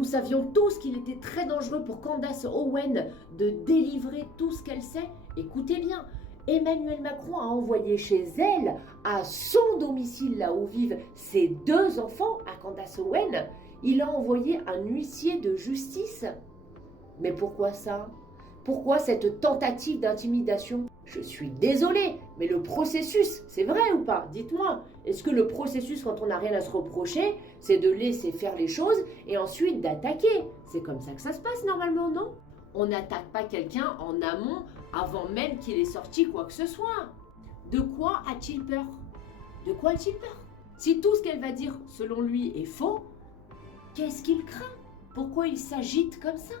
Nous savions tous qu'il était très dangereux pour Candace Owen de délivrer tout ce qu'elle sait. Écoutez bien, Emmanuel Macron a envoyé chez elle, à son domicile là où vivent ses 2 enfants, à Candace Owen, il a envoyé un huissier de justice. Mais pourquoi ça? Pourquoi cette tentative d'intimidation? Je suis désolée, mais le processus, c'est vrai ou pas? Dites-moi, est-ce que le processus, quand on n'a rien à se reprocher, c'est de laisser faire les choses et ensuite d'attaquer? C'est comme ça que ça se passe normalement, non? On n'attaque pas quelqu'un en amont avant même qu'il ait sorti quoi que ce soit. De quoi a-t-il peur? De quoi a-t-il peur? Si tout ce qu'elle va dire, selon lui, est faux, qu'est-ce qu'il craint? Pourquoi il s'agite comme ça?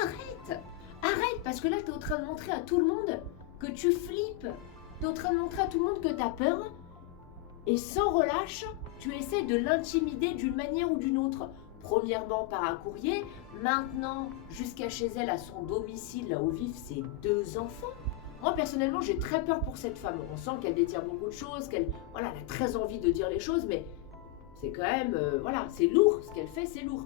Arrête! Arrête, parce que là, tu es en train de montrer à tout le monde que tu flippes. Tu es en train de montrer à tout le monde que tu as peur. Et sans relâche, tu essaies de l'intimider d'une manière ou d'une autre. Premièrement par un courrier, maintenant jusqu'à chez elle, à son domicile, là où vivent ses 2 enfants. Moi, personnellement, j'ai très peur pour cette femme. On sent qu'elle détient beaucoup de choses, qu'elle elle a très envie de dire les choses, mais c'est quand même, c'est lourd. Ce qu'elle fait, c'est lourd.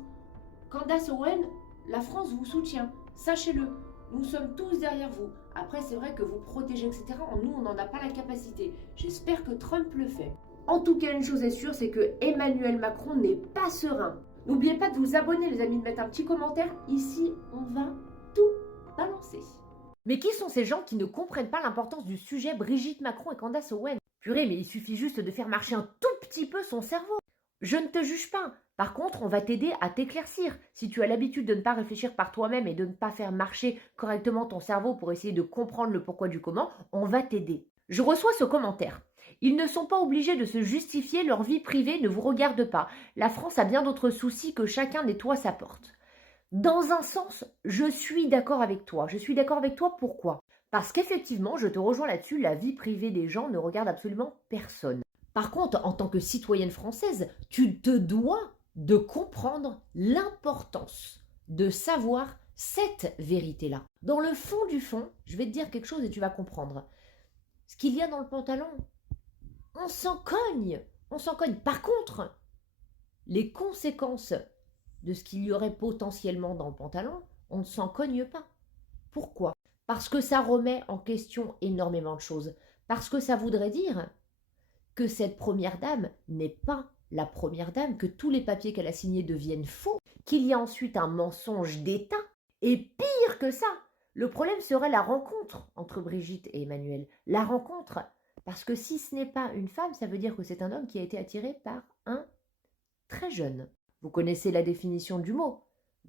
Candace Owen, la France vous soutient. Sachez-le, nous sommes tous derrière vous. Après, c'est vrai que vous protégez, etc. Nous, on n'en a pas la capacité. J'espère que Trump le fait. En tout cas, une chose est sûre, c'est que Emmanuel Macron n'est pas serein. N'oubliez pas de vous abonner, les amis, de mettre un petit commentaire. Ici, on va tout balancer. Mais qui sont ces gens qui ne comprennent pas l'importance du sujet Brigitte Macron et Candace Owen? Purée, mais il suffit juste de faire marcher un tout petit peu son cerveau. Je ne te juge pas. Par contre, on va t'aider à t'éclaircir. Si tu as l'habitude de ne pas réfléchir par toi-même et de ne pas faire marcher correctement ton cerveau pour essayer de comprendre le pourquoi du comment, on va t'aider. Je reçois ce commentaire. Ils ne sont pas obligés de se justifier, leur vie privée ne vous regarde pas. La France a bien d'autres soucis que chacun nettoie sa porte. Dans un sens, je suis d'accord avec toi. Je suis d'accord avec toi, pourquoi? Parce qu'effectivement, je te rejoins là-dessus, la vie privée des gens ne regarde absolument personne. Par contre, en tant que citoyenne française, tu te dois de comprendre l'importance de savoir cette vérité-là. Dans le fond du fond, je vais te dire quelque chose et tu vas comprendre. Ce qu'il y a dans le pantalon, on s'en cogne. On s'en cogne. Par contre, les conséquences de ce qu'il y aurait potentiellement dans le pantalon, on ne s'en cogne pas. Pourquoi? Parce que ça remet en question énormément de choses. Parce que ça voudrait dire que cette première dame n'est pas la première dame, que tous les papiers qu'elle a signés deviennent faux, qu'il y a ensuite un mensonge d'État. Et pire que ça, le problème serait la rencontre entre Brigitte et Emmanuel. La rencontre, parce que si ce n'est pas une femme, ça veut dire que c'est un homme qui a été attiré par un très jeune. Vous connaissez la définition du mot.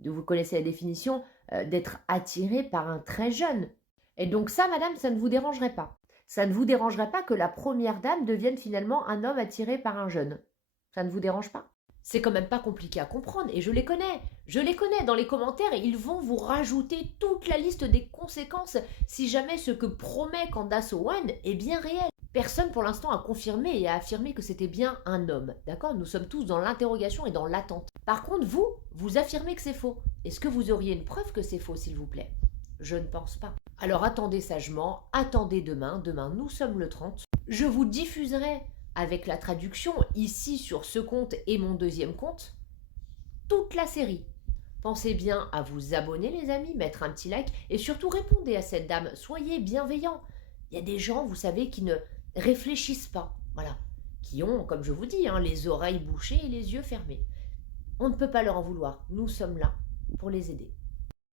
Vous connaissez la définition d'être attiré par un très jeune. Et donc ça, madame, ça ne vous dérangerait pas. Ça ne vous dérangerait pas que la première dame devienne finalement un homme attiré par un jeune. Ça ne vous dérange pas? C'est quand même pas compliqué à comprendre et je les connais. Je les connais dans les commentaires et ils vont vous rajouter toute la liste des conséquences si jamais ce que promet Candace Owen est bien réel. Personne pour l'instant a confirmé et a affirmé que c'était bien un homme. D'accord? Nous sommes tous dans l'interrogation et dans l'attente. Par contre, vous affirmez que c'est faux. Est-ce que vous auriez une preuve que c'est faux, s'il vous plaît? Je ne pense pas. Alors attendez sagement, attendez demain. Demain, nous sommes le 30. Je vous diffuserai avec la traduction, ici sur ce compte et mon deuxième compte, toute la série. Pensez bien à vous abonner, les amis, mettre un petit like et surtout répondez à cette dame. Soyez bienveillants. Il y a des gens, vous savez, qui ne réfléchissent pas. Voilà. Qui ont, comme je vous dis, les oreilles bouchées et les yeux fermés. On ne peut pas leur en vouloir. Nous sommes là pour les aider.